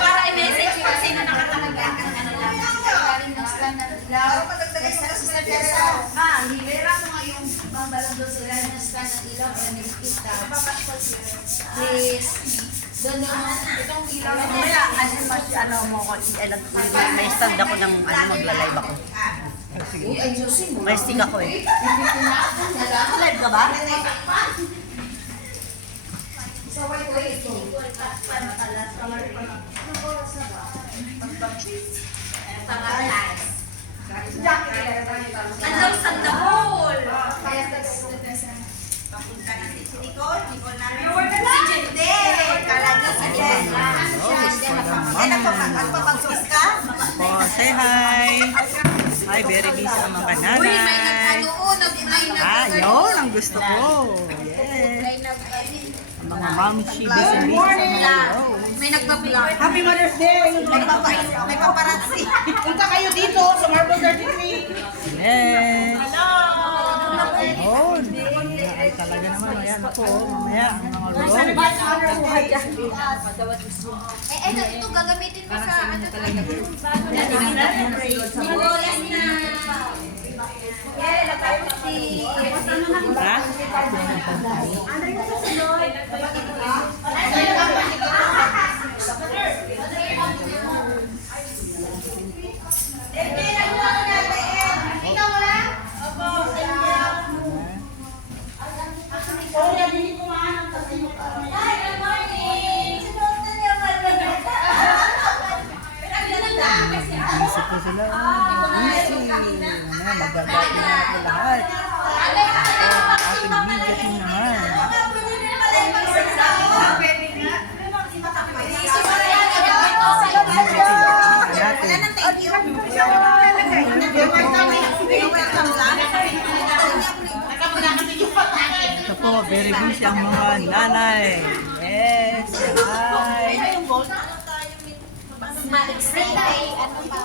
Para i-message ko sino nakakalaga. Ano lang. Galing ng stand na ilaw. Hilera ko nga yung bambalang doon sila ng stand ng ilaw para nakikita. Please. Doon itong ilaw na Kaya, ano mo ko, may stand ako ng magla-live ako. May stick ako eh. Live ka ba? Anong sandahol? Oh, say hi! Hi, very busy ang mga Uy, may nanay. Ah, yun ang gusto ko. Yes. Ang mga mamshi, busy busy sa mga May nagbablog. Happy Mother's Day! May paparazzi. Punta kayo dito sa Marble 33. Yes. Oh, ay talaga naman. Ayan ako, mamaya ang mga vlog. Ito gagamitin mo sa ano talaga. Nicolas na. Ha? Isip ko sila. Easy. Mamaya magagawa na ako lahat. Ating media team naman. Ito po, very busy ang mga nanay. Yes, hi. Malik Friday, ano pa?